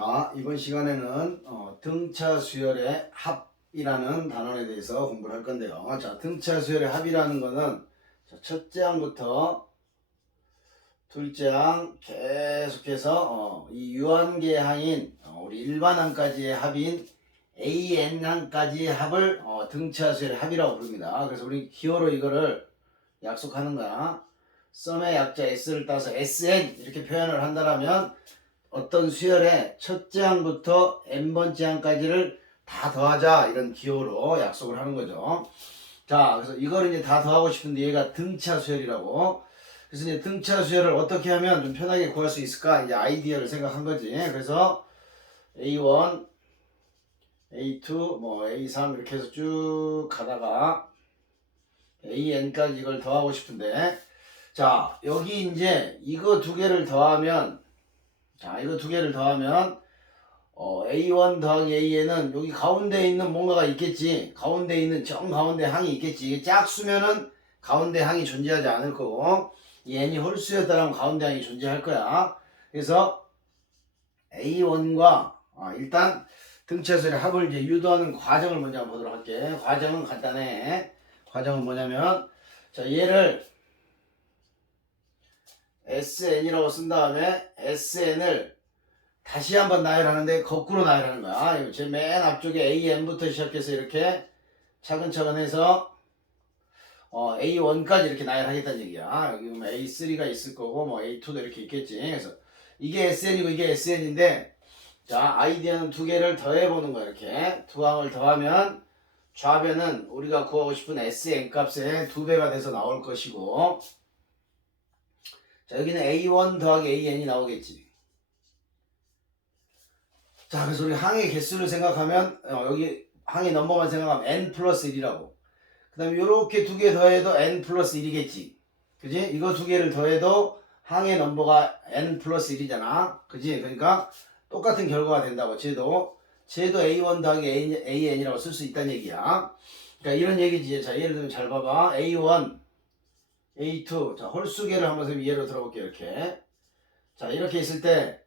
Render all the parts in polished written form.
자, 이번 시간에는 등차 수열의 합이라는 단원에 대해서 공부를 할 건데요. 자, 등차 수열의 합이라는 거는 첫째 항부터 둘째 항 계속해서 이 유한계항인 우리 일반항까지의 합인 AN항까지의 합을 등차 수열의 합이라고 부릅니다. 그래서 우리 기호로 이거를 약속하는 거야. 썸의 약자 S를 따서 SN 이렇게 표현을 한다면 어떤 수열의 첫째 항부터 n번째 항까지를 다 더하자 이런 기호로 약속을 하는 거죠. 자, 그래서 이거를 이제 다 더하고 싶은데 얘가 등차 수열이라고. 그래서 이제 등차 수열을 어떻게 하면 좀 편하게 구할 수 있을까 이제 아이디어를 생각한 거지. 그래서 A1, A2, 뭐 A3 이렇게 해서 쭉 가다가 AN까지 이걸 더하고 싶은데, 자, 여기 이제 이거 두 개를 더하면 이거 두 개를 더하면 A1 더하기 AN은 여기 가운데 있는 뭔가가 있겠지. 가운데 있는 정가운데 항이 있겠지. 이게 짝수면은 가운데 항이 존재하지 않을 거고, 이 n이 홀수였다면 가운데 항이 존재할 거야. 그래서 A1과 일단 등차수열의 합을 이제 유도하는 과정을 먼저 보도록 할게. 과정은 간단해. 과정은 뭐냐면, 자, 얘를 SN이라고 쓴 다음에 SN을 다시 한번 나열하는데 거꾸로 나열하는 거야. 제 맨 앞쪽에 AN부터 시작해서 이렇게 차근차근 해서 A1까지 이렇게 나열하겠다는 얘기야. 여기 보면 A3가 있을 거고 뭐 A2도 이렇게 있겠지. 그래서 이게 SN이고 이게 SN인데, 자, 아이디어는 두 개를 더해보는 거야. 이렇게 두 항을 더하면 좌변은 우리가 구하고 싶은 SN 값의 2배가 돼서 나올 것이고, 자, 여기는 A1 더하기 AN이 나오겠지. 자, 그래서 우리 항의 개수를 생각하면 여기 항의 넘버만 생각하면 n 플러스 1이라고. 그 다음에 요렇게 두 개 더해도 n 플러스 1이겠지. 그지? 이거 두 개를 더해도 항의 넘버가 n 플러스 1이잖아. 그지? 그러니까 똑같은 결과가 된다고. 쟤도 A1 더하기 AN이라고 쓸 수 있다는 얘기야. 그러니까 이런 얘기지. 자, 예를 들면 잘 봐봐. A1, A2. 자, 홀수계를 한번 예로 들어볼게요. 이렇게. 자, 이렇게 있을 때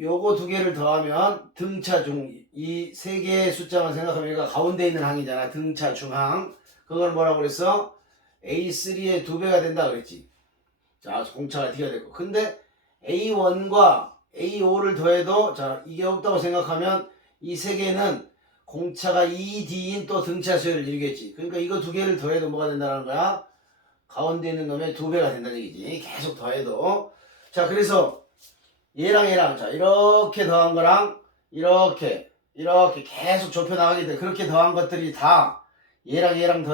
요거 두 개를 더하면 등차 중, 이 세 개의 숫자만 생각하면 얘가 가운데 있는 항이잖아. 등차 중항. 그걸 뭐라고 그랬어? A3의 2배가 된다 그랬지. 자, 공차가 D가 됐고. 근데 A1과 A5를 더해도, 자, 이게 없다고 생각하면 이 세 개는 공차가 2D인 또 등차 수열을 이루겠지. 그러니까 이거 두 개를 더해도 뭐가 된다는 거야? 가운데 있는 놈의 2배가 된다는 얘기지. 계속 더해도. 자, 그래서 얘랑 자, 이렇게 더한 거랑 이렇게 계속 좁혀 나가게 돼. 그렇게 더한 것들이 다 얘랑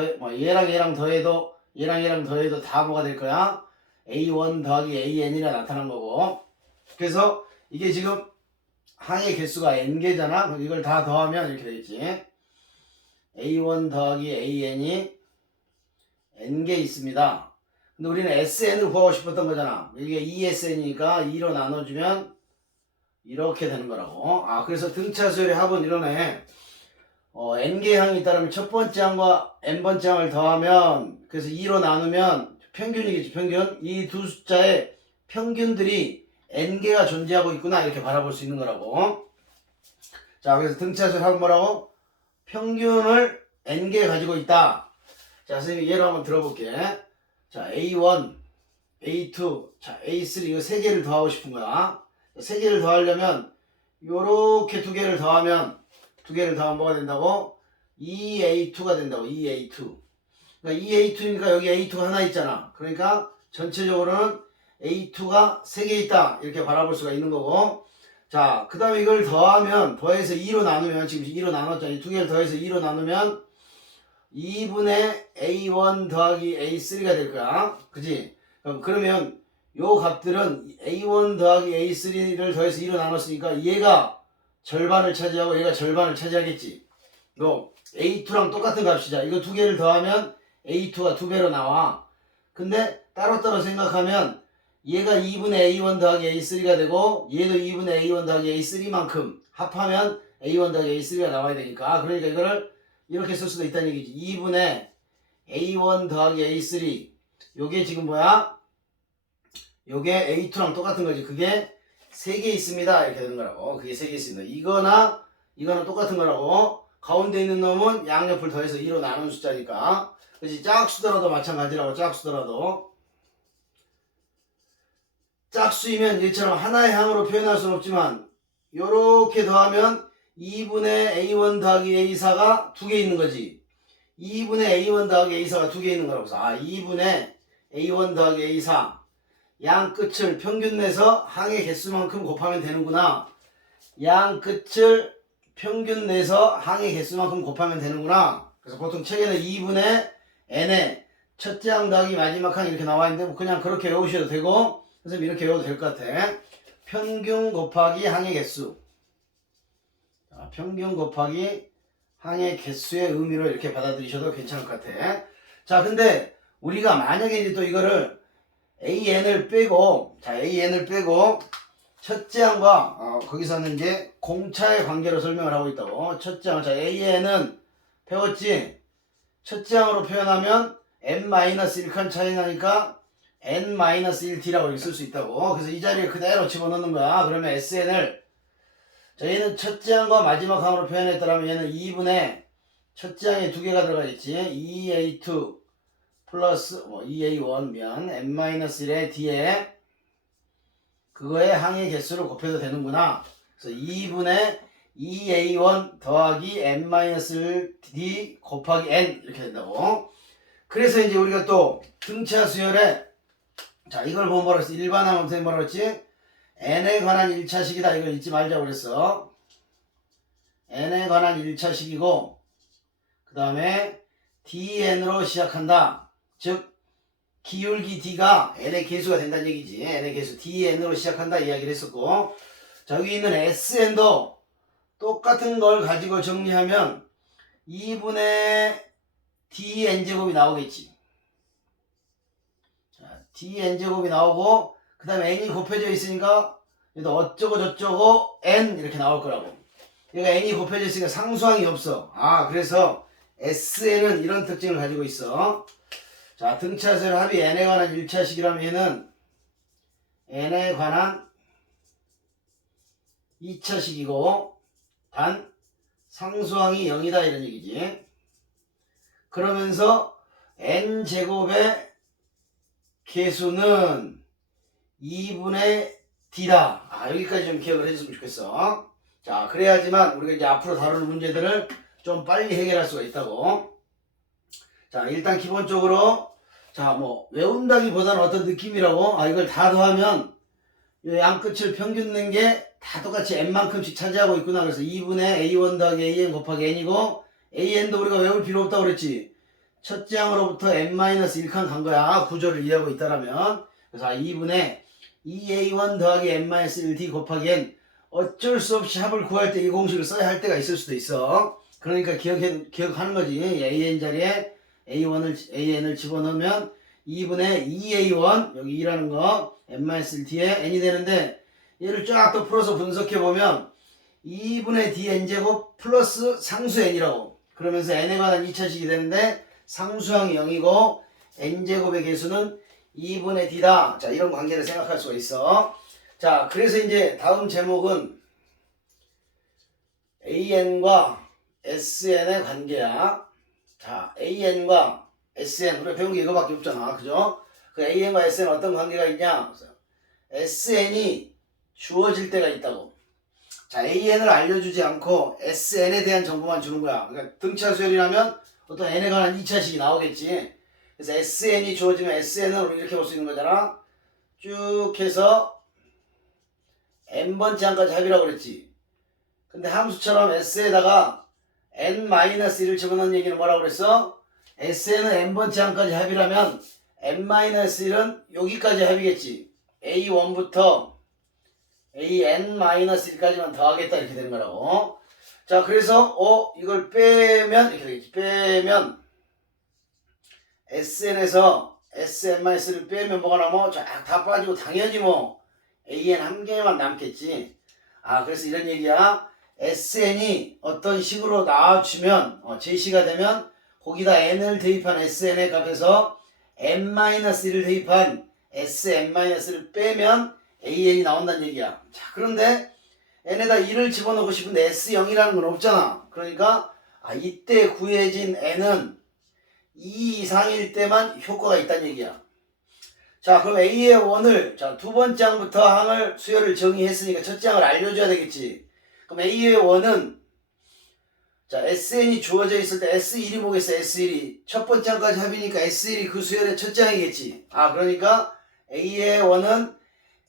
더해도 다 뭐가 될 거야? A1 더하기 AN이라 나타난 거고. 그래서 이게 지금 항의 개수가 n개잖아. 그럼 이걸 다 더하면 이렇게 되겠지. A1 더하기 AN이 n개 있습니다. 근데 우리는 SN을 구하고 싶었던 거잖아. 이게 2SN이니까 2로 나눠주면 이렇게 되는 거라고. 그래서 등차 수열의 합은 이러네. n개 항이 있다면 첫 번째 항과 n번째 항을 더하면, 그래서 2로 나누면 평균이겠지. 평균. 이 두 숫자의 평균들이 n개가 존재하고 있구나 이렇게 바라볼 수 있는 거라고. 자, 그래서 등차 수열의 합은 뭐라고? 평균을 n개 가지고 있다. 자, 선생님 예로 한번 들어볼게. 자, A1, A2, 자, A3 이거 세 개를 더하고 싶은 거야. 세 개를 더하려면 요렇게 두 개를 더하면 뭐가 된다고? 2A2가 된다고. 2A2. 그러니까 2A2니까 여기 A2가 하나 있잖아. 그러니까 전체적으로는 A2가 세 개 있다. 이렇게 바라볼 수가 있는 거고. 자, 그 다음에 이걸 더해서 2로 나누면, 지금 2로 나눴잖아. 두 개를 더해서 2로 나누면 2분의 A1 더하기 A3가 될 거야. 그지? 그러면 요 값들은 A1 더하기 A3를 더해서 2로 나눴으니까 얘가 절반을 차지하고 얘가 절반을 차지하겠지. 너 A2랑 똑같은 값이자. 이거 두 개를 더하면 A2가 2배로 나와. 근데 따로따로 생각하면 얘가 2분의 A1 더하기 A3가 되고 얘도 2분의 A1 더하기 A3만큼 합하면 A1 더하기 A3가 나와야 되니까. 그러니까 이거를 이렇게 쓸 수도 있다는 얘기지. 2분의 A1 더하기 A3. 요게 지금 뭐야? 요게 A2랑 똑같은 거지. 그게 3개 있습니다. 이렇게 되는 거라고. 그게 3개 있습니다. 이거는 똑같은 거라고. 가운데 있는 놈은 양옆을 더해서 2로 나눈 숫자니까. 그렇지. 짝수더라도 마찬가지라고. 짝수더라도. 짝수이면 얘처럼 하나의 항으로 표현할 수는 없지만 요렇게 더하면 2분의 A1 더하기 A4가 2개 있는 거지. 2분의 A1 더하기 A4가 2개 있는 거라고 해서 2분의 A1 더하기 A4 양 끝을 평균 내서 항의 개수만큼 곱하면 되는구나. 양 끝을 평균 내서 항의 개수만큼 곱하면 되는구나. 그래서 보통 책에는 2분의 n의 첫째 항 더하기 마지막 항 이렇게 나와 있는데 뭐 그냥 그렇게 외우셔도 되고 선생님 이렇게 외워도 될 것 같아. 평균 곱하기 항의 개수. 평균 곱하기 항의 개수의 의미로 이렇게 받아들이셔도 괜찮을 것 같아. 자, 근데 우리가 만약에 이제 또 이거를 AN을 빼고, 첫째 항과, 거기서는 이제 공차의 관계로 설명을 하고 있다고. 첫째 항, 자, AN은 배웠지? 첫째 항으로 표현하면 n-1칸 차이 나니까 n-1t라고 이렇게 쓸 수 있다고. 그래서 이 자리에 그대로 집어넣는 거야. 그러면 SN을 자, 얘는 첫째 항과 마지막 항으로 표현했더라면 얘는 2분의 첫째 항에 2개가 들어가겠지. 2A2 플러스 2A1면 n-1의 뒤에 그거의 항의 개수를 곱해도 되는구나. 그래서 2분의 2A1 더하기 n-1d 곱하기 n 이렇게 된다고. 그래서 이제 우리가 또 등차 수열에 자, 이걸 보면 뭐라 했어? 일반항 선생님 뭐라 했지? n에 관한 1차식이다. 이걸 잊지 말자고 그랬어. n에 관한 1차식이고 그 다음에 dn으로 시작한다. 즉 기울기 d가 n의 개수가 된다는 얘기지. n의 개수 dn으로 시작한다 이야기를 했었고 자, 여기 있는 sn도 똑같은 걸 가지고 정리하면 2분의 dn제곱이 나오겠지. 자, dn제곱이 나오고 그 다음에 n이 곱해져 있으니까 얘도 어쩌고 저쩌고 n 이렇게 나올 거라고. 얘가 n이 곱해져 있으니까 상수항이 없어. 그래서 SN은 이런 특징을 가지고 있어. 자, 등차수열 합이 n에 관한 1차식이라면 얘는 n에 관한 2차식이고 단 상수항이 0이다 이런 얘기지. 그러면서 n제곱의 개수는 2분의 d다. 여기까지 좀 기억을 해줬으면 좋겠어. 자, 그래야지만 우리가 이제 앞으로 다룰 문제들을 좀 빨리 해결할 수가 있다고. 자, 일단 기본적으로 자, 뭐 외운다기보다는 어떤 느낌이라고 이걸 다 더하면 이 양끝을 평균 낸 게 다 똑같이 n만큼씩 차지하고 있구나. 그래서 2분의 a1 더하기 an 곱하기 n이고 an도 우리가 외울 필요 없다고 그랬지. 첫째 항으로부터 n-1칸 간 거야. 구조를 이해하고 있다라면. 그래서 2분의 2a1 더하기 n-1d 곱하기 n 어쩔 수 없이 합을 구할 때 이 공식을 써야 할 때가 있을 수도 있어. 그러니까 기억하는 거지. an 자리에 an을 집어넣으면 2분의 2a1 여기 2라는 거 n-1d에 n이 되는데 얘를 쫙 또 풀어서 분석해보면 2분의 dn제곱 플러스 상수 n이라고. 그러면서 n에 관한 2차식이 되는데 상수항이 0이고 n제곱의 개수는 2분의 d다. 자, 이런 관계를 생각할 수가 있어. 자, 그래서 이제 다음 제목은 AN과 SN의 관계야. 자, AN과 SN 우리가 배운 게 이거밖에 없잖아. 그죠? 그 AN과 SN은 어떤 관계가 있냐? SN이 주어질 때가 있다고. 자, AN을 알려주지 않고 SN에 대한 정보만 주는 거야. 그러니까 등차 수열이라면 어떤 n에 관한 2차식이 나오겠지. 그래서 SN이 주어지면 SN은 우리 이렇게 볼 수 있는 거잖아. 쭉 해서 n번째 항까지 합이라고 그랬지. 근데 함수처럼 s에다가 n-1을 집어넣는 얘기는 뭐라고 그랬어? SN은 n번째 항까지 합이라면 n-1은 여기까지 합이겠지. a1부터 an-1까지만 더하겠다 이렇게 되는 거라고. 자, 그래서 이걸 빼면 이렇게 되겠지. 빼면 SN에서 SN-를 빼면 뭐가 남어? 쫙 다 빠지고 당연히 뭐 AN 한 개만 남겠지. 그래서 이런 얘기야. SN이 어떤 식으로 나와주면 제시가 되면 거기다 n을 대입한 SN의 값에서 n-1을 대입한 SN-를 빼면 AN이 나온다는 얘기야. 자, 그런데 n에다 1을 집어넣고 싶은데 S0이라는 건 없잖아. 그러니까 이때 구해진 n은 2 이상일 때만 효과가 있다는 얘기야. 자, 그럼 A의 원을 자, 두 번째 항부터 항을 수열을 정의했으니까 첫째 항을 알려줘야 되겠지. 그럼 A의 원은 자, SN이 주어져 있을 때 S1이 뭐겠어? S1이 첫 번째 항까지 합이니까 S1이 그 수열의 첫째 항이겠지. 그러니까 A의 원은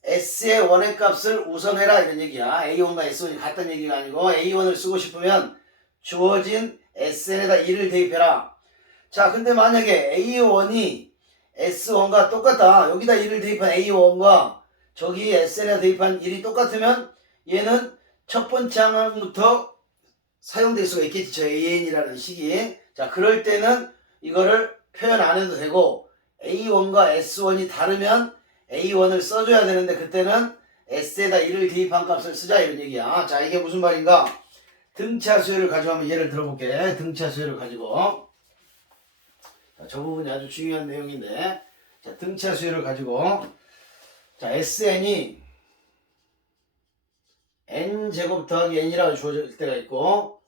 S의 원의 값을 우선해라 이런 얘기야. A1과 S1이 같다는 얘기가 아니고 A1을 쓰고 싶으면 주어진 SN에다 1을 대입해라. 자, 근데 만약에 A1이 S1과 똑같다. 여기다 1을 대입한 A1과 저기 SN에 대입한 1이 똑같으면 얘는 첫 번째 항부터 사용될 수가 있겠지. 저 AN이라는 식이. 자, 그럴 때는 이거를 표현 안 해도 되고 A1과 S1이 다르면 A1을 써줘야 되는데 그때는 S에다 1을 대입한 값을 쓰자 이런 얘기야. 자, 이게 무슨 말인가? 등차 수열을 가지고 한번 예를 들어볼게. 등차 수열을 가지고. 자, 저 부분이 아주 중요한 내용인데. 자, 등차 수열을 가지고. 자, SN이 n제곱 더하기 n이라고 주어질 때가 있고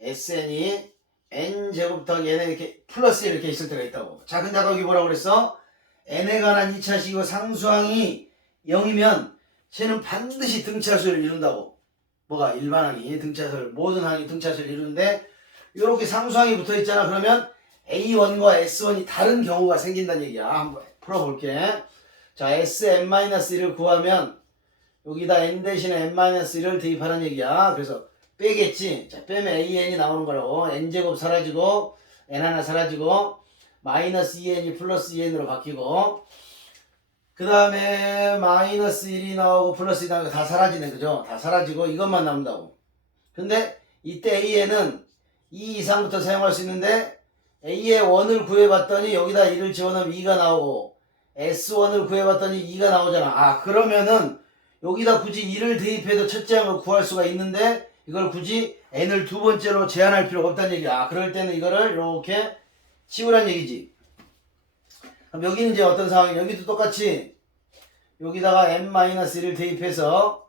SN이 n제곱 더하기 n 이렇게 플러스 이렇게 있을 때가 있다고. 자, 근데 아까 여기 뭐라고 그랬어? n에 관한 2차식이고 상수항이 0이면 쟤는 반드시 등차수를 이룬다고. 뭐가? 일반항이 등차수를, 모든 항이 등차수를 이루는데 이렇게 상수항이 붙어 있잖아. 그러면 A1과 S1이 다른 경우가 생긴다는 얘기야. 한번 풀어볼게. 자, Sn-1을 구하면 여기다 n 대신에 n-1을 대입하라는 얘기야. 그래서 빼겠지. 자, 빼면 an이 나오는 거라고. n제곱 사라지고 n 하나 사라지고 마이너스 2n이 플러스 2n으로 바뀌고 그 다음에 마이너스 1이 나오고 플러스 2이 나오고 다 사라지네. 그죠? 다 사라지고 이것만 남는다고. 근데 이때 an은 2 이상부터 사용할 수 있는데 a의 1을 구해봤더니 여기다 1을 집어넣으면 2가 나오고 s1을 구해봤더니 2가 나오잖아. 그러면은 여기다 굳이 1을 대입해도 첫째 항을 구할 수가 있는데 이걸 굳이 n을 두 번째로 제한할 필요가 없다는 얘기야. 그럴 때는 이거를 이렇게 치우란 얘기지. 그럼 여기는 이제 어떤 상황이냐? 여기도 똑같이 여기다가 n-1을 대입해서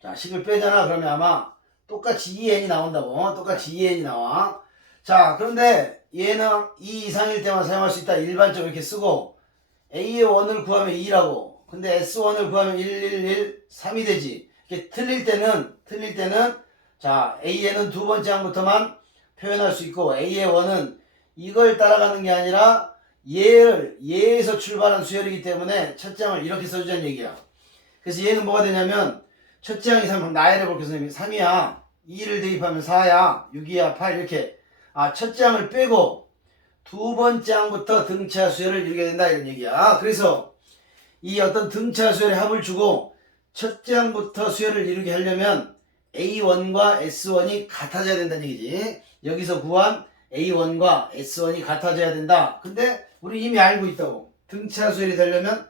자, 식을 빼잖아. 그러면 아마 똑같이 2n이 나온다고. 똑같이 2n이 나와. 자, 그런데 얘는 2 이상일 때만 사용할 수 있다. 일반적으로 이렇게 쓰고 a의 1을 구하면 2라고. 근데 S1을 구하면 1, 1, 1, 3이 되지. 이게 틀릴 때는 자, A에는 두 번째 항부터만 표현할 수 있고 A의 1은 이걸 따라가는 게 아니라 얘에서 출발한 수열이기 때문에 첫째 항을 이렇게 써주자는 얘기야. 그래서 얘는 뭐가 되냐면 첫째 항이 3, 나열해 볼게요. 선생님. 3이야. 2를 대입하면 4야. 6이야. 8 이렇게. 첫째 항을 빼고 두 번째 항부터 등차 수열을 이루게 된다 이런 얘기야. 그래서 이 어떤 등차 수열의 합을 주고 첫째 항부터 수열을 이루게 하려면 A1과 S1이 같아져야 된다는 얘기지. 여기서 구한 A1과 S1이 같아져야 된다. 근데 우리 이미 알고 있다고. 등차 수열이 되려면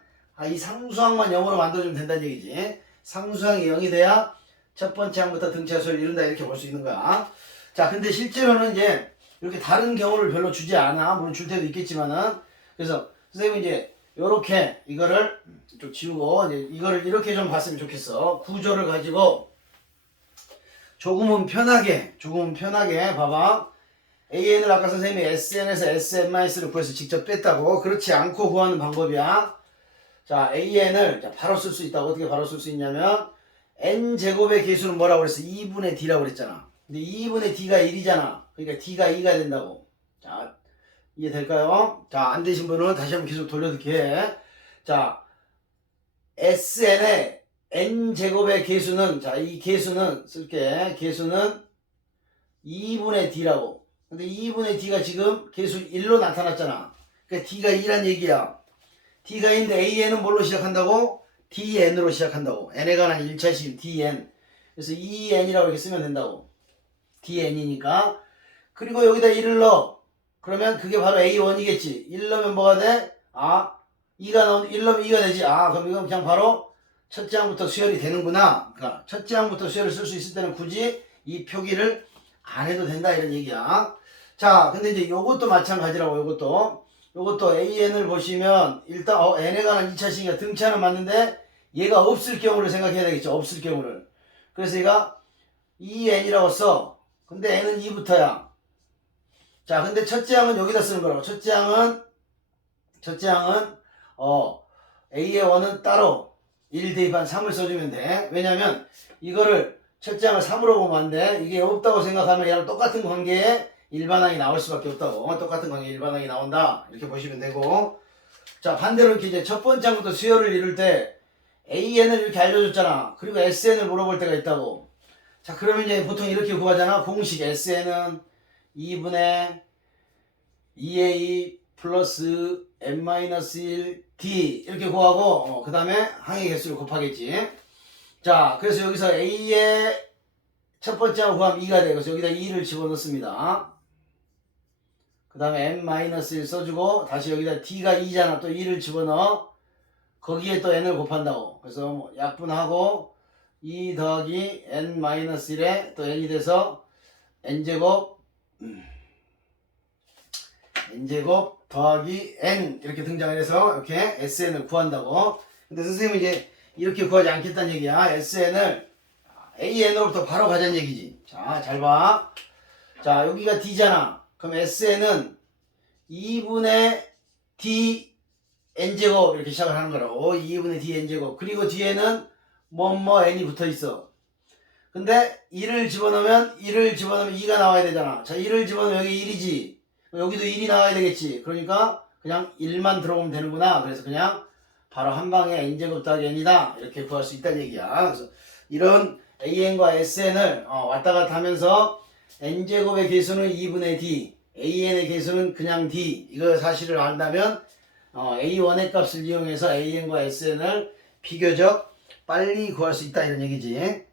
이 상수항만 0으로 만들어주면 된다는 얘기지. 상수항이 0이 돼야 첫 번째 항부터 등차 수열을 이룬다 이렇게 볼 수 있는 거야. 자, 근데 실제로는 이제 이렇게 다른 경우를 별로 주지 않아. 물론 줄 때도 있겠지만은. 그래서 선생님이 이제 요렇게 이거를 좀 지우고 이제 이거를 이렇게 좀 봤으면 좋겠어. 구조를 가지고 조금은 편하게 봐봐. AN을 아까 선생님이 SN에서 SN-를 구해서 직접 뺐다고. 그렇지 않고 구하는 방법이야. 자, AN을 바로 쓸 수 있다고. 어떻게 바로 쓸 수 있냐면 n제곱의 개수는 뭐라고 그랬어? 2분의 d라고 그랬잖아. 근데 2분의 d가 1이잖아. 그러니까 d가 2가 된다고. 자, 이해될까요? 자, 안 되신 분은 다시 한번 계속 돌려듣게. 자, SN의 n제곱의 개수는, 자, 이 개수는 쓸게. 개수는 2분의 d라고. 근데 2분의 d가 지금 개수 1로 나타났잖아. 그러니까 d가 2란 얘기야. d가 2인데 AN은 뭘로 시작한다고? dn으로 시작한다고. n에 관한 1차식 dn. 그래서 2n이라고 이렇게 쓰면 된다고. dn이니까. 그리고 여기다 1을 넣어. 그러면 그게 바로 A1이겠지. 1 넣으면 뭐가 돼? 2가 나오면 1 넣으면 2가 되지. 그럼 이건 그냥 바로 첫째 항부터 수열이 되는구나. 그러니까 첫째 항부터 수열을 쓸 수 있을 때는 굳이 이 표기를 안 해도 된다 이런 얘기야. 자, 근데 이제 요것도 마찬가지라고. 요것도 요것도 AN을 보시면 일단 n에 관한 2차식이니까 등차는 맞는데 얘가 없을 경우를 생각해야 되겠죠. 없을 경우를. 그래서 얘가 EN이라고 써. 근데 n은 2부터야. 자, 근데 첫째 항은 여기다 쓰는 거라고. 첫째 항은 A의 원은 따로 1 대입한 3을 써주면 돼. 왜냐면 이거를 첫째 항을 3으로 보면 안 돼. 이게 없다고 생각하면 얘랑 똑같은 관계에 일반항이 나올 수밖에 없다고. 똑같은 관계에 일반항이 나온다. 이렇게 보시면 되고. 자, 반대로 이렇게 이제 첫 번째 항부터 수열을 이룰 때 AN을 이렇게 알려줬잖아. 그리고 SN을 물어볼 때가 있다고. 자, 그러면 이제 보통 이렇게 구하잖아. 공식 SN은 2분의 2A 플러스 n-1 d 이렇게 구하고 그 다음에 항의 개수를 곱하겠지. 자, 그래서 여기서 A의 첫 번째 항을 구하면 2가 돼. 그래서 여기다 2를 집어넣습니다. 그 다음에 n-1 써주고 다시 여기다 d가 2잖아. 또 2를 집어넣어. 거기에 또 n을 곱한다고. 그래서 뭐 약분하고 2 더하기 n-1에 또 n이 돼서 n제곱 n제곱 더하기 n 이렇게 등장을 해서 이렇게 SN을 구한다고. 근데 선생님은 이제 이렇게 구하지 않겠다는 얘기야. SN을 AN으로부터 바로 가자는 얘기지. 자, 잘 봐. 자, 여기가 D잖아. 그럼 SN은 2분의 D n제곱 이렇게 시작을 하는 거라고. 2분의 D n제곱. 그리고 뒤에는 뭐뭐 n이 붙어 있어. 근데 1을 집어넣으면 2가 나와야 되잖아. 자, 1을 집어넣으면 여기 1이지. 여기도 1이 나와야 되겠지. 그러니까 그냥 1만 들어오면 되는구나. 그래서 그냥 바로 한 방에 n제곱 더하기 n이다. 이렇게 구할 수 있다는 얘기야. 그래서 이런 an과 sn을 왔다 갔다 하면서 n제곱의 개수는 2분의 d, an의 개수는 그냥 d. 이거 사실을 안다면 a1의 값을 이용해서 an과 sn을 비교적 빨리 구할 수 있다 이런 얘기지.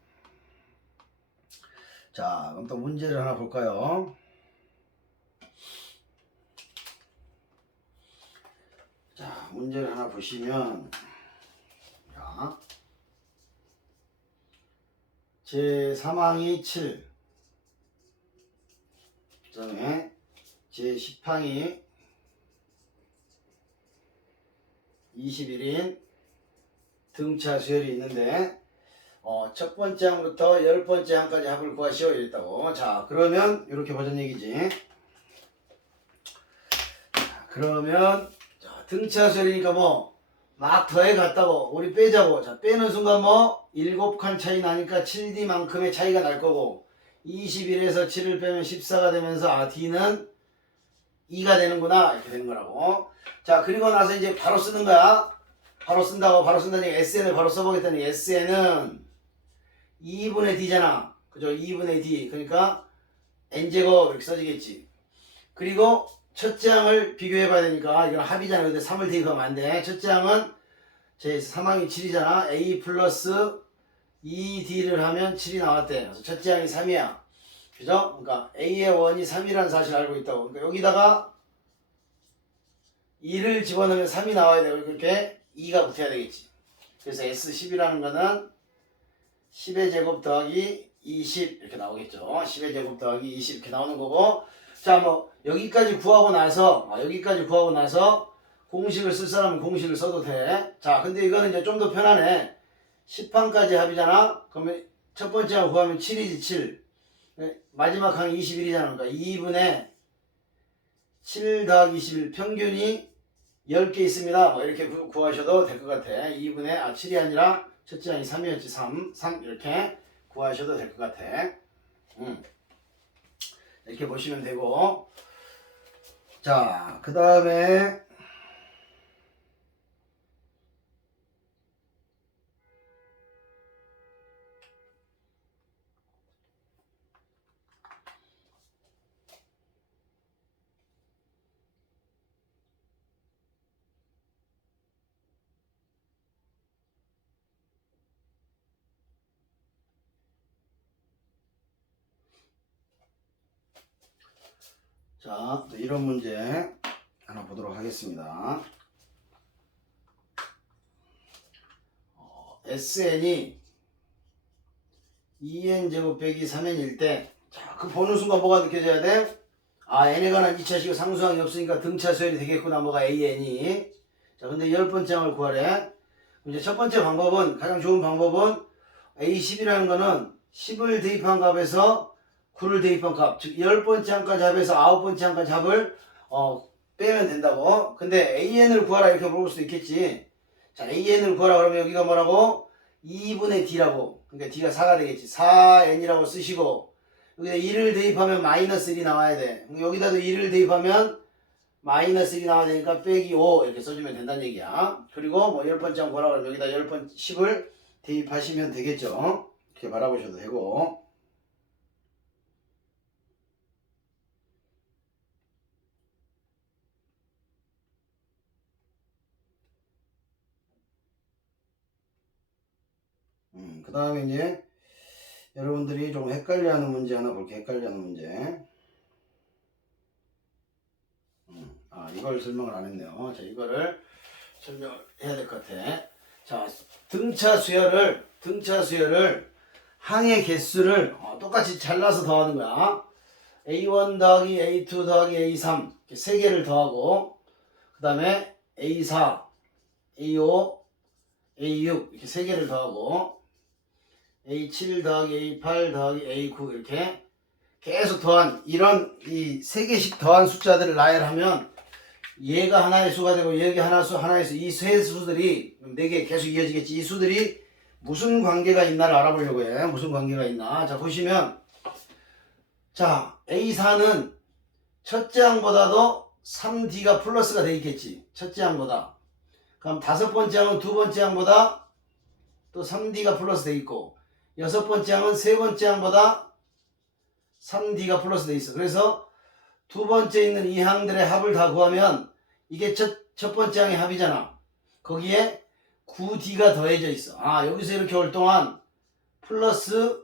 자, 그럼 또 문제를 하나 볼까요? 자, 문제를 하나 보시면, 자, 제3항이 7, 그 다음에 제10항이 21인 등차 수열이 있는데, 첫 번째 항부터 10번째 항까지 합을 구하시오 이랬다고. 자, 그러면 이렇게 보자는 얘기지. 자, 그러면 등차 수열이니까 뭐 막 더해 갔다고 우리 빼자고. 자, 빼는 순간 뭐 7칸 차이 나니까 7D만큼의 차이가 날 거고 21에서 7을 빼면 14가 되면서 D는 2가 되는구나 이렇게 되는 거라고. 자, 그리고 나서 이제 바로 쓰는 거야. 바로 쓴다니 SN을 바로 써보겠다니. SN은 2분의 D잖아. 그죠? 2분의 D. 그러니까 N제곱 이렇게 써지겠지. 그리고 첫째 항을 비교해 봐야 되니까 이건 합이잖아. 근데 3을 대입하면 안 돼. 첫째 항은 제 3항이 7이잖아. A 플러스 2D를 하면 7이 나왔대. 그래서 첫째 항이 3이야. 그죠? 그러니까 A의 원이 3이라는 사실을 알고 있다고. 그러니까 여기다가 2를 집어넣으면 3이 나와야 되고 이렇게 2가 붙어야 되겠지. 그래서 S10이라는 거는 10의 제곱 더하기 20 이렇게 나오겠죠. 10의 제곱 더하기 20 이렇게 나오는 거고. 자, 뭐 여기까지 구하고 나서 공식을 쓸 사람은 공식을 써도 돼. 자, 근데 이거는 이제 좀 더 편하네. 10항까지 합이잖아. 그러면 첫 번째 항 구하면 7이지 7. 마지막 항이 21이잖아. 그러니까 2분의 7 더하기 21 평균이 10개 있습니다. 뭐 이렇게 구하셔도 될 것 같아. 2분의 7이 아니라 첫째 항이 3이었지. 3 이렇게 구하셔도 될 것 같아. 이렇게 보시면 되고. 자, 그 다음에 자, 또 이런 문제 하나 보도록 하겠습니다. SN이 2n제곱 빼기 3n일 때, 자, 그 보는 순간 뭐가 느껴져야 돼? n에 관한 2차식이 상수항이 없으니까 등차 수열이 되겠구나. 뭐가 an이. 자, 근데 10번째 항을 구하래. 이제 첫 번째 방법은, 가장 좋은 방법은 A10이라는 거는 10을 대입한 값에서 9를 대입한 값, 즉 10번째 항까지 합해서 9번째 항까지 합을 빼면 된다고. 근데 AN을 구하라 이렇게 물어볼 수도 있겠지. 자, AN을 구하라 그러면 여기가 뭐라고? 2분의 D라고. 그러니까 D가 4가 되겠지. 4N이라고 쓰시고, 여기다 1을 대입하면 마이너스 1이 나와야 돼. 여기다도 1을 대입하면 마이너스 1이 나와야 되니까 빼기 5 이렇게 써주면 된다는 얘기야. 그리고 뭐 10번째 항 구하라 그러면 여기다 10번 10을 대입하시면 되겠죠. 이렇게 바라보셔도 되고. 그 다음에 이제 여러분들이 좀 헷갈려하는 문제 하나 볼게. 헷갈려하는 문제. 이걸 설명을 안 했네요. 자, 이거를 설명을 해야 될 것 같아. 자, 등차 수열을 항의 개수를 똑같이 잘라서 더하는 거야. A1 더하기 A2 더하기 A3 이렇게 세 개를 더하고, 그 다음에 A4, A5, A6 이렇게 세 개를 더하고, A7 더하기 A8 더하기 A9 이렇게 계속 더한, 이런 이 세 개씩 더한 숫자들을 나열하면 얘가 하나의 수가 되고 얘가 하나의 수, 이 세 수들이 네 개 계속 이어지겠지. 이 수들이 무슨 관계가 있나를 알아보려고 해. 무슨 관계가 있나. 자, 보시면, 자, A4는 첫째 항보다도 3D가 플러스가 돼 있겠지. 첫째 항보다. 그럼 다섯 번째 항은 두 번째 항보다 또 3D가 플러스 돼 있고, 여섯 번째 항은 세 번째 항보다 3D가 플러스 돼 있어. 그래서 두 번째 있는 이 항들의 합을 다 구하면 이게 첫 번째 항의 합이잖아. 거기에 9D가 더해져 있어. 여기서 이렇게 올 동안 플러스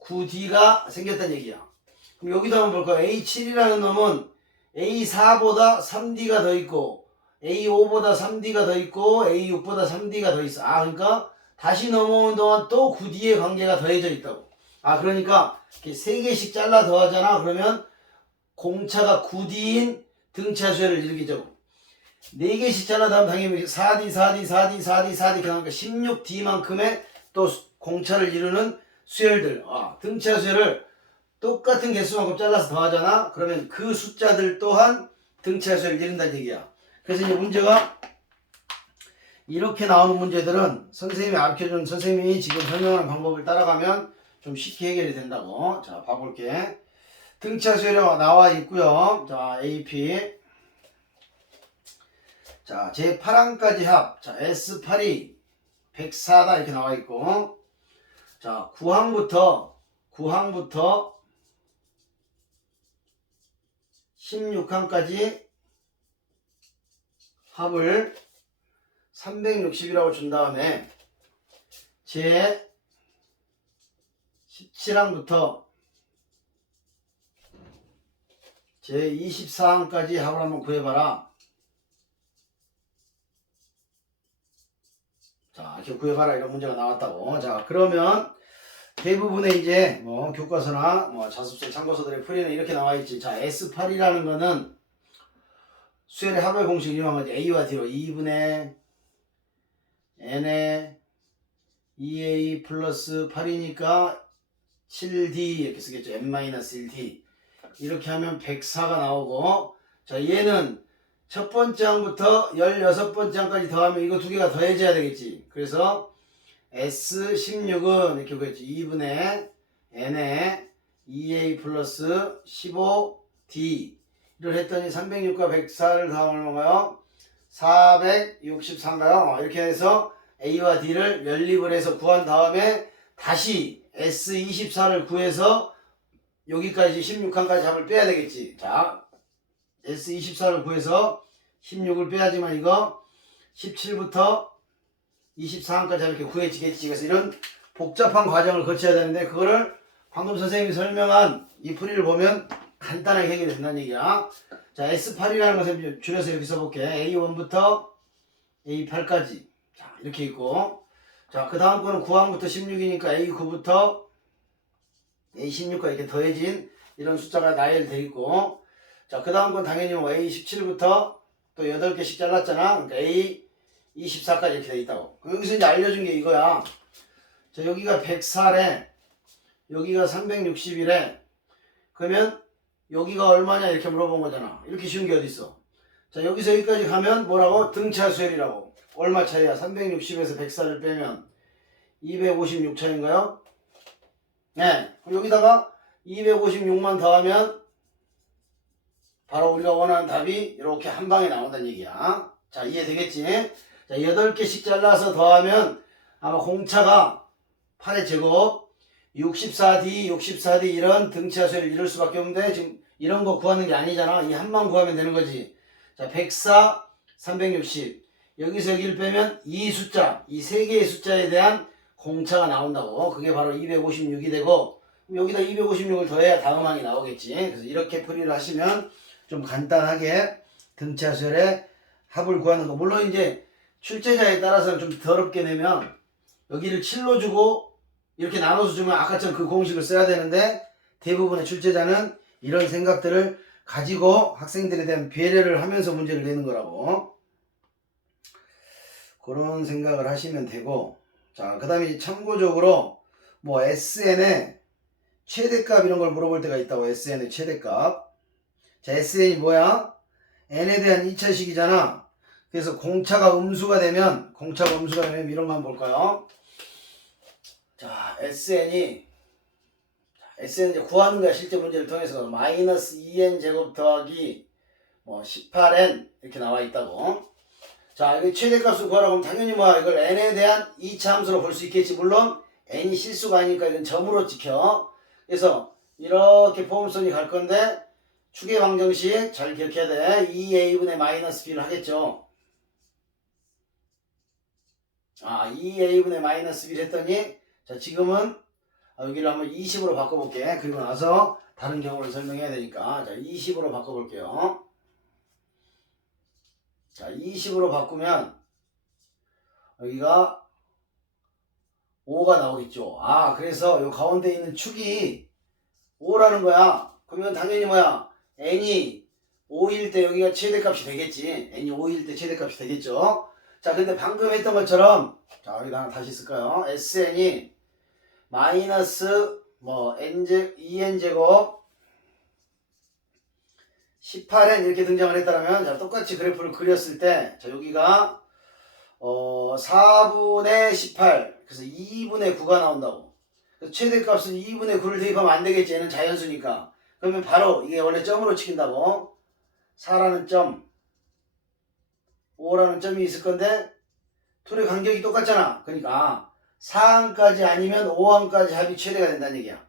9D가 생겼다는 얘기야. 그럼 여기도 한번 볼까요? A7이라는 놈은 A4보다 3D가 더 있고, A5보다 3D가 더 있고, A6보다 3D가 더 있어. 그러니까 다시 넘어오는 동안 또 9D의 관계가 더해져 있다고. 그러니까 이렇게 3개씩 잘라 더하잖아. 그러면 공차가 9D인 등차 수열을 일으키죠. 4개씩 잘라 더하면 당연히 4D, 4D, 4D, 4D, 4D 그러니까 16D만큼의 또 공차를 이루는 수열들. 등차 수열을 똑같은 개수만큼 잘라서 더하잖아. 그러면 그 숫자들 또한 등차 수열을 이룬다는 얘기야. 그래서 이제 문제가 이렇게 나오는 문제들은 선생님이 가르쳐준, 선생님이 지금 설명하는 방법을 따라가면 좀 쉽게 해결이 된다고. 자, 봐볼게. 등차 수열이 나와 있고요. 자, AP. 자, 제8항까지 합. 자, S8이 104다 이렇게 나와 있고. 자, 9항부터 16항까지 합을 360이라고 준 다음에 제 17항부터 제 24항까지 합을 한번 구해봐라. 자, 이렇게 구해봐라 이런 문제가 나왔다고. 자, 그러면 대부분의 이제 교과서나 자습서 참고서들의 풀이는 이렇게 나와있지. 자, S8이라는 거는 수열의 합의 공식을 이용한 거지. A와 D로 2분의 N에 2A 플러스 8이니까 7D 이렇게 쓰겠죠. N-1D 이렇게 하면 104가 나오고, 자, 얘는 첫 번째 항부터 16번째 항까지 더하면 이거 두 개가 더해져야 되겠지. 그래서 S16은 이렇게 보겠지. 2분의 N에 2A 플러스 15D 를 했더니 306과 104를 더하면 얼마가요? 463가요? 이렇게 해서 A와 D를 연립을 해서 구한 다음에 다시 S24를 구해서 여기까지 16항까지 합을 빼야 되겠지. 자, S24를 구해서 16을 빼야지만 이거 17부터 24항까지 이렇게 구해지겠지. 그래서 이런 복잡한 과정을 거쳐야 되는데 그거를 방금 선생님이 설명한 이 풀이를 보면 간단하게 해결이 된다는 얘기야. 자, S8이라는 것을 줄여서 이렇게 써볼게. A1부터 A8까지. 자, 이렇게 있고. 자, 그 다음 거는 9항부터 16이니까 A9부터 A16과 이렇게 더해진 이런 숫자가 나열되어 있고. 자, 그 다음 건 당연히 뭐 A17부터 또 8개씩 잘랐잖아. 그러니까 A24까지 이렇게 돼 있다고. 여기서 이제 알려준 게 이거야. 자, 여기가 104래. 여기가 360이래. 그러면 여기가 얼마냐 이렇게 물어본 거잖아. 이렇게 쉬운 게 어디 있어. 자, 여기서 여기까지 가면 뭐라고? 등차 수열이라고. 얼마 차이야? 360에서 104를 빼면 256 차인가요? 네. 그럼 여기다가 256만 더하면 바로 우리가 원하는 답이 이렇게 한 방에 나온다는 얘기야. 자, 이해되겠지? 자, 8개씩 잘라서 더하면 아마 공차가 8의 제곱 64D, 64D 이런 등차 수열을 이룰 수밖에 없는데 지금 이런 거 구하는 게 아니잖아. 이 한만 구하면 되는 거지. 자, 104, 360. 여기서 여기를 빼면 이 숫자, 이 세 개의 숫자에 대한 공차가 나온다고. 그게 바로 256이 되고 여기다 256을 더해야 다음 항이 나오겠지. 그래서 이렇게 풀이를 하시면 좀 간단하게 등차 수열의 합을 구하는 거. 물론 이제 출제자에 따라서는 좀 더럽게 내면 여기를 7로 주고 이렇게 나눠서 주면 아까처럼 그 공식을 써야 되는데 대부분의 출제자는 이런 생각들을 가지고 학생들에 대한 배려를 하면서 문제를 내는 거라고. 그런 생각을 하시면 되고. 자, 그 다음에 참고적으로 뭐 SN의 최대값 이런 걸 물어볼 때가 있다고. SN의 최대값. 자, SN이 뭐야? n에 대한 2차식이잖아. 그래서 공차가 음수가 되면 이런 거 한번 볼까요? 자, SN이 이제 구하는 거야. 실제 문제를 통해서 마이너스 2n 제곱 더하기 뭐 18n 이렇게 나와 있다고. 자, 이거 최대값을 구하라고 하면 당연히 뭐야? 이걸 n에 대한 2차 함수로 볼 수 있겠지. 물론 n이 실수가 아니니까 이건 점으로 찍혀. 그래서 이렇게 포함선이 갈 건데 축의 방정식 잘 기억해야 돼. 2a분의 마이너스 b를 하겠죠. 아, 2a분의 마이너스 b를 했더니 자, 지금은 여기를 한번 20으로 바꿔볼게. 그리고 나서 다른 경우를 설명해야 되니까. 자, 20으로 바꿔볼게요. 자, 20으로 바꾸면 여기가 5가 나오겠죠. 아, 그래서 요 가운데 있는 축이 5라는 거야. 그러면 당연히 뭐야? n이 5일 때 여기가 최대값이 되겠지. n이 5일 때 최대값이 되겠죠. 자, 근데 방금 했던 것처럼 자, 여기다 하나 다시 쓸까요? sn이 마이너스 뭐 n제 2n제곱 18n 이렇게 등장을 했다면 자, 똑같이 그래프를 그렸을 때 자, 여기가 4분의 18 그래서 2분의 9가 나온다고. 그래서 최대값은 2분의 9를 대입하면 안 되겠지. 얘는 자연수니까. 그러면 바로 이게 원래 점으로 치킨다고. 4라는 점 5라는 점이 있을 건데 둘의 간격이 똑같잖아. 그러니까 4항까지 아니면 5항까지 합이 최대가 된다는 얘기야.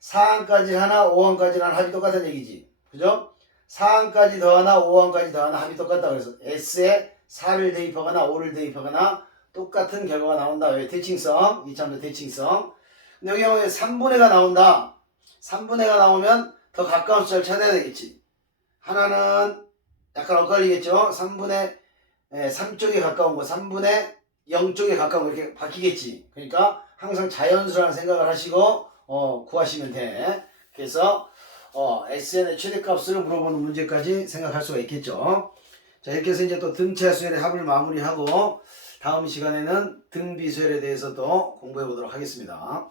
4항까지 하나 5항까지 하나 합이 똑같다는 얘기지. 그죠? 4항까지 더하나 5항까지 더하나 합이 똑같다. 그래서 S에 4를 대입하거나 5를 대입하거나 똑같은 결과가 나온다. 왜? 대칭성. 이참도 대칭성. 근데 여기 보면 3분의가 나온다. 3분의가 나오면 더 가까운 숫자를 찾아야 되겠지. 하나는 약간 엇갈리겠죠. 3분의 3쪽에 가까운 거 3분의 0쪽에 가까운 거 이렇게 바뀌겠지. 그러니까 항상 자연수라는 생각을 하시고 구하시면 돼. 그래서 SN의 최대값을 물어보는 문제까지 생각할 수가 있겠죠. 자, 이렇게 해서 이제 또 등차 수열의 합을 마무리하고 다음 시간에는 등비 수열에 대해서 또 공부해 보도록 하겠습니다.